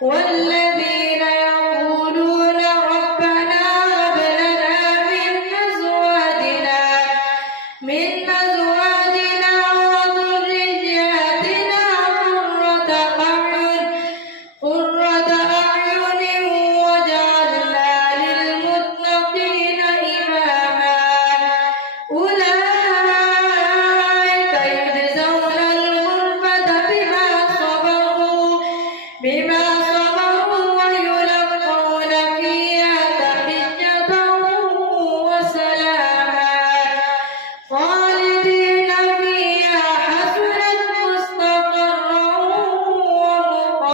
والذين يقولون ربنا هب لنا من أزواجنا وذرياتنا قرة أعين واجعلنا للمتقين إماما أولئك يجزون الغرفة بما